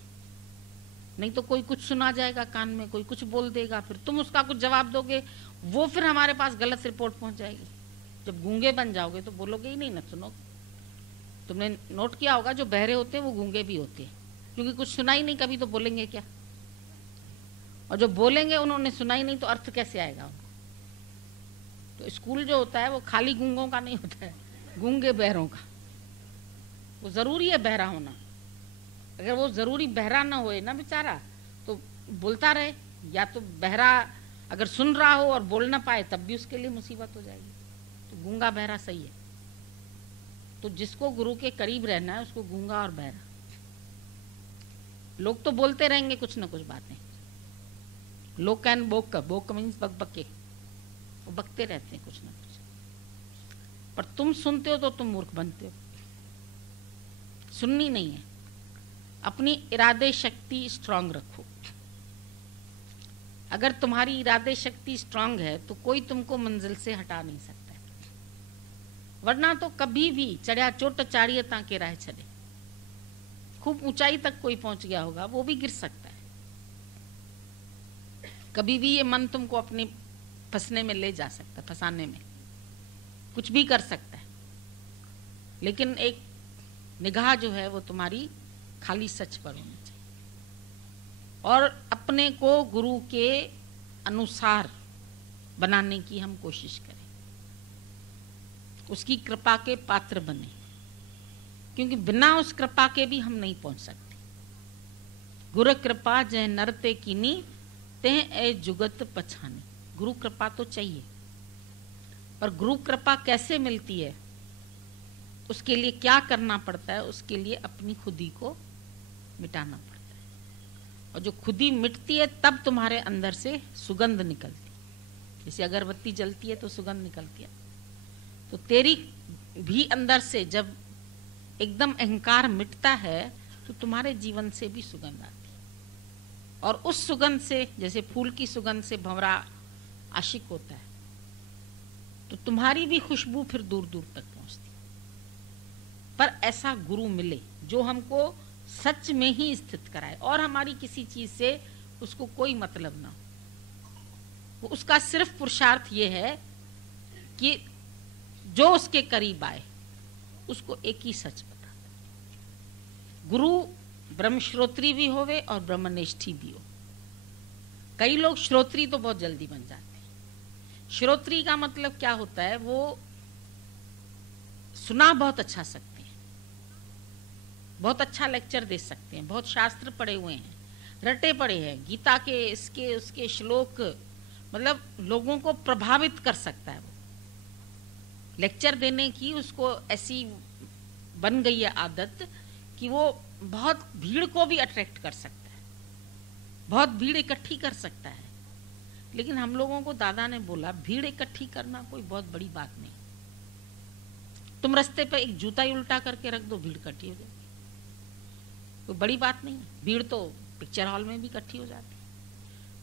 नहीं तो कोई कुछ सुना जाएगा कान में, कोई कुछ बोल देगा, फिर तुम उसका कुछ जवाब दोगे, वो फिर हमारे पास गलत रिपोर्ट पहुंच जाएगी। जब गूंगे बन जाओगे तो बोलोगे ही नहीं, ना सुनोगे। तुमने नोट किया होगा जो बहरे होते हैं वो गूंगे भी होते हैं, क्योंकि कुछ सुना ही नहीं कभी, तो बोलेंगे क्या। और जो बोलेंगे उन्होंने सुना ही नहीं, तो अर्थ कैसे आएगा उनको। तो स्कूल जो होता है वो खाली गूंगों का नहीं होता है, गूंगे बहरों का। वो जरूरी है बहरा होना। अगर वो जरूरी बहरा ना होए ना बेचारा, तो बोलता रहे। या तो बहरा अगर सुन रहा हो और बोल ना पाए तब भी उसके लिए मुसीबत हो जाएगी। तो गूंगा बहरा सही है। तो जिसको गुरु के करीब रहना है उसको गूंगा और बहरा। लोग तो बोलते रहेंगे कुछ ना कुछ बातें। लोग कैन बोक, बोक मीन्स बकबके, वो बकते रहते हैं कुछ ना कुछ। पर तुम सुनते हो तो तुम मूर्ख बनते हो। सुननी नहीं है। अपनी इरादे शक्ति स्ट्रांग रखो। अगर तुम्हारी इरादे शक्ति स्ट्रांग है तो कोई तुमको मंजिल से हटा नहीं सकता है। वरना तो कभी भी चढ़िया चोट चाड़िए ताके राह चले। खूब ऊंचाई तक कोई पहुंच गया होगा, वो भी गिर सकता है। कभी भी ये मन तुमको अपने फंसने में ले जा सकता है, फंसाने में कुछ भी कर सकता है। लेकिन एक निगाह जो है वो तुम्हारी खाली सच पर होनी चाहिए, और अपने को गुरु के अनुसार बनाने की हम कोशिश करें, उसकी कृपा के पात्र बने, क्योंकि बिना उस कृपा के भी हम नहीं पहुंच सकते। गुरु कृपा जय नरते कीनी तेह ए जुगत पछानी। गुरु कृपा तो चाहिए, पर गुरु कृपा कैसे मिलती है, उसके लिए क्या करना पड़ता है, उसके लिए अपनी खुदी को मिटाना पड़ता है। और जो खुदी मिटती है तब तुम्हारे अंदर से सुगंध निकलती है। जैसे अगरबत्ती जलती है तो सुगंध निकलती है, तो तेरी भी अंदर से जब एकदम अहंकार मिटता है तो तुम्हारे जीवन से भी सुगंध आती है। और उस सुगंध से, जैसे फूल की सुगंध से भंवरा आशिक होता है, तो तुम्हारी भी खुशबू फिर दूर दूर तक पहुंचती है। पर ऐसा गुरु मिले जो हमको सच में ही स्थित कराए, और हमारी किसी चीज से उसको कोई मतलब ना हो। उसका सिर्फ पुरुषार्थ ये है कि जो उसके करीब आए उसको एक ही सच बता दे। गुरु ब्रह्मश्रोत्री भी होवे और ब्रह्मनिष्ठी भी हो। कई लोग श्रोत्री तो बहुत जल्दी बन जाते हैं। श्रोत्री का मतलब क्या होता है, वो सुना बहुत अच्छा सकते हैं, बहुत अच्छा लेक्चर दे सकते हैं, बहुत शास्त्र पढ़े हुए हैं, रटे पड़े हैं, गीता के इसके उसके श्लोक, मतलब लोगों को प्रभावित कर सकता है। वो लेक्चर देने की उसको ऐसी बन गई है आदत कि वो बहुत भीड़ को भी अट्रैक्ट कर सकता है, बहुत भीड़ इकट्ठी कर सकता है। लेकिन हम लोगों को दादा ने बोला भीड़ इकट्ठी करना कोई बहुत बड़ी बात नहीं। तुम रास्ते पे एक जूता ही उल्टा करके रख दो, भीड़ इकट्ठी हो जाएगी, कोई बड़ी बात नहीं है। भीड़ तो पिक्चर हॉल में भी इकट्ठी हो जाती है,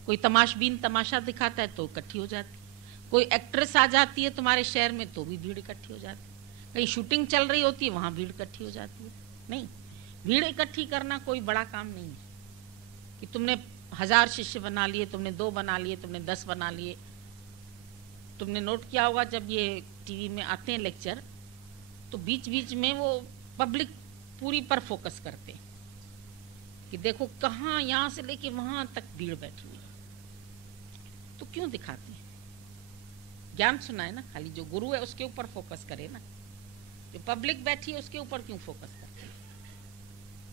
कोई तमाशबीन तमाशा दिखाता है तो इकट्ठी हो जाती है, कोई एक्ट्रेस आ जाती है तुम्हारे शहर में तो भी भीड़ इकट्ठी हो जाती है, कहीं शूटिंग चल रही होती है वहां भीड़ इकट्ठी हो जाती है। नहीं, भीड़ इकट्ठी करना कोई बड़ा काम नहीं है कि तुमने 1000 शिष्य बना लिए, तुमने 2 बना लिए, तुमने 10 बना लिए। तुमने नोट किया होगा जब ये टीवी में आते हैं लेक्चर तो बीच बीच में वो पब्लिक पूरी पर फोकस करते हैं कि देखो कहाँ यहां से लेके वहां तक भीड़ बैठी हुई। तो क्यों दिखाते हैं? ज्ञान सुना है ना, खाली जो गुरु है उसके ऊपर फोकस करे ना, जो पब्लिक बैठी है उसके ऊपर क्यों फोकस करते हैं?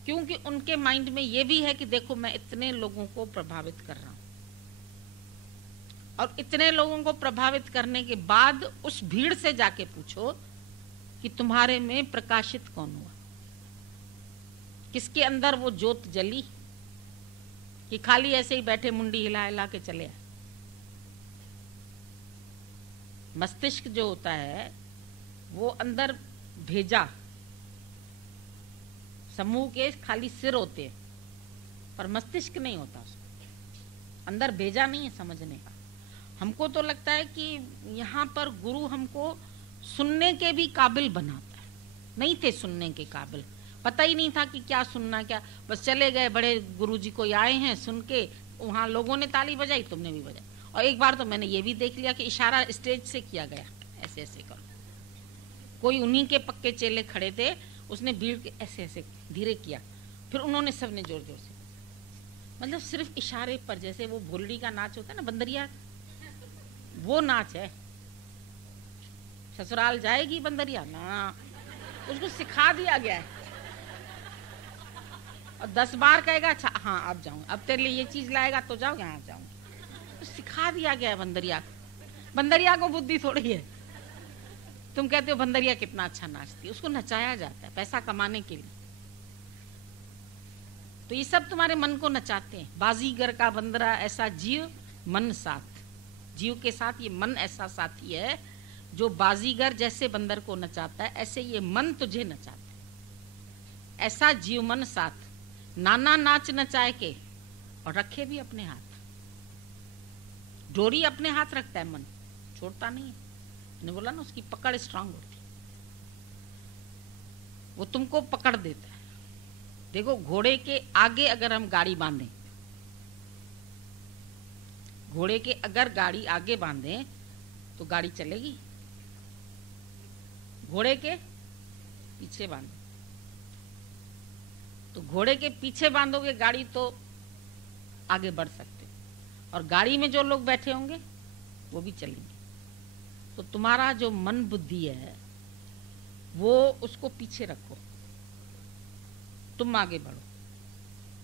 क्योंकि उनके माइंड में ये भी है कि देखो मैं इतने लोगों को प्रभावित कर रहा हूं, और इतने लोगों को प्रभावित करने के बाद उस भीड़ से जाके पूछो कि तुम्हारे में प्रकाशित कौन हुआ, किसके अंदर वो ज्योत जली, कि खाली ऐसे ही बैठे मुंडी हिला हिला के चले आए। मस्तिष्क जो होता है वो अंदर भेजा, समूह के खाली सिर होते हैं पर मस्तिष्क नहीं होता, उसको अंदर भेजा नहीं है समझने का। हमको तो लगता है कि यहाँ पर गुरु हमको सुनने के भी काबिल बनाता है, नहीं थे सुनने के काबिल, पता ही नहीं था कि क्या सुनना क्या, बस चले गए बड़े गुरुजी को आए हैं, सुन के वहां लोगों ने ताली बजाई, तुमने भी बजाई। और एक बार तो मैंने ये भी देख लिया कि इशारा स्टेज से किया गया, ऐसे ऐसे करो। कोई उन्हीं के पक्के चेले खड़े थे, उसने भीड़ के ऐसे ऐसे धीरे किया, फिर उन्होंने सबने जोर जोर से, मतलब सिर्फ इशारे पर, जैसे वो भोलड़ी का नाच होता है ना बंदरिया, वो नाच है। ससुराल जाएगी बंदरिया ना, उसको सिखा दिया गया है, और 10 बार कहेगा अच्छा हाँ अब जाऊंगा, अब तेरे लिए ये चीज लाएगा तो जाओ, यहाँ जाऊंगा, तो सिखा दिया गया है बंदरिया। बंदरिया को बुद्धि थोड़ी है। तुम कहते हो बंदरिया कितना अच्छा नाचती है, उसको नचाया जाता है पैसा कमाने के लिए। तो ये सब तुम्हारे मन को नचाते हैं। बाजीगर का बंदरा ऐसा जीव मन साथ, जीव के साथ ये मन ऐसा साथी है जो बाजीगर जैसे बंदर को नचाता है, ऐसे ये मन तुझे नचाता है। ऐसा जीव मन साथ, नाना नाच नचाए के और रखे भी अपने हाथ। डोरी अपने हाथ रखता है मन, छोड़ता नहीं है। मैंने बोला ना उसकी पकड़ स्ट्रांग होती, वो तुमको पकड़ देता है। देखो घोड़े के आगे अगर हम गाड़ी बांधें, घोड़े के अगर गाड़ी आगे बांधें तो गाड़ी चलेगी, घोड़े के पीछे बांधो तो घोड़े के पीछे बांधोगे गाड़ी तो आगे बढ़ सकते, और गाड़ी में जो लोग बैठे होंगे वो भी चलेंगे। तो तुम्हारा जो मन बुद्धि है वो उसको पीछे रखो, तुम आगे बढ़ो।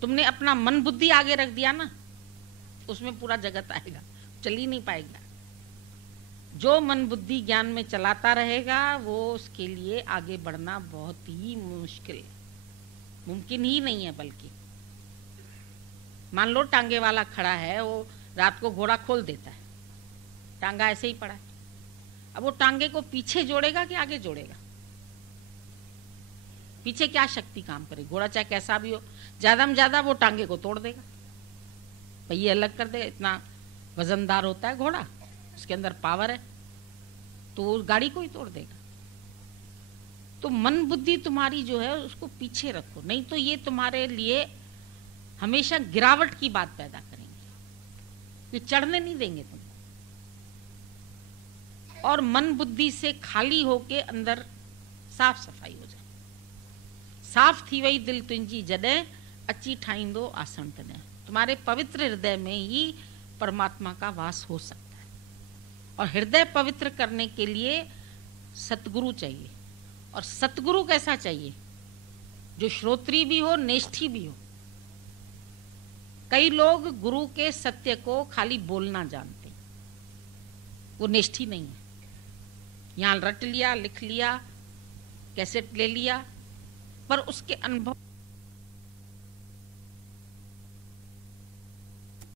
तुमने अपना मन बुद्धि आगे रख दिया ना, उसमें पूरा जगत आएगा, चल ही नहीं पाएगा। जो मन बुद्धि ज्ञान में चलाता रहेगा वो उसके लिए आगे बढ़ना बहुत ही मुश्किल है, मुमकिन ही नहीं है। बल्कि मान लो टांगे वाला खड़ा है, वो रात को घोड़ा खोल देता है, टांगा ऐसे ही पड़ा है, अब वो टांगे को पीछे जोड़ेगा कि आगे जोड़ेगा? पीछे क्या शक्ति काम करे? घोड़ा चाहे कैसा भी हो, ज्यादा में ज्यादा वो टांगे को तोड़ देगा, पहिए अलग कर देगा। इतना वजनदार होता है घोड़ा, उसके अंदर पावर है, तो गाड़ी को ही तोड़ देगा। तो मन बुद्धि तुम्हारी जो है उसको पीछे रखो, नहीं तो ये तुम्हारे लिए हमेशा गिरावट की बात पैदा करेंगे, ये चढ़ने नहीं देंगे तुमको। और मन बुद्धि से खाली होके अंदर साफ सफाई हो जाए। साफ थी वही दिल तुंजी जॾहिं अची ठाहींदो आसन तॾहिं। तुम्हारे पवित्र हृदय में ही परमात्मा का वास हो सकता है। और हृदय पवित्र करने के लिए सतगुरु चाहिए। और सतगुरु कैसा चाहिए? जो श्रोत्री भी हो, नेष्ठी भी हो। कई लोग गुरु के सत्य को खाली बोलना जानते, वो निष्ठी नहीं है। यहाँ रट लिया, लिख लिया, कैसेट ले लिया, पर उसके अनुभव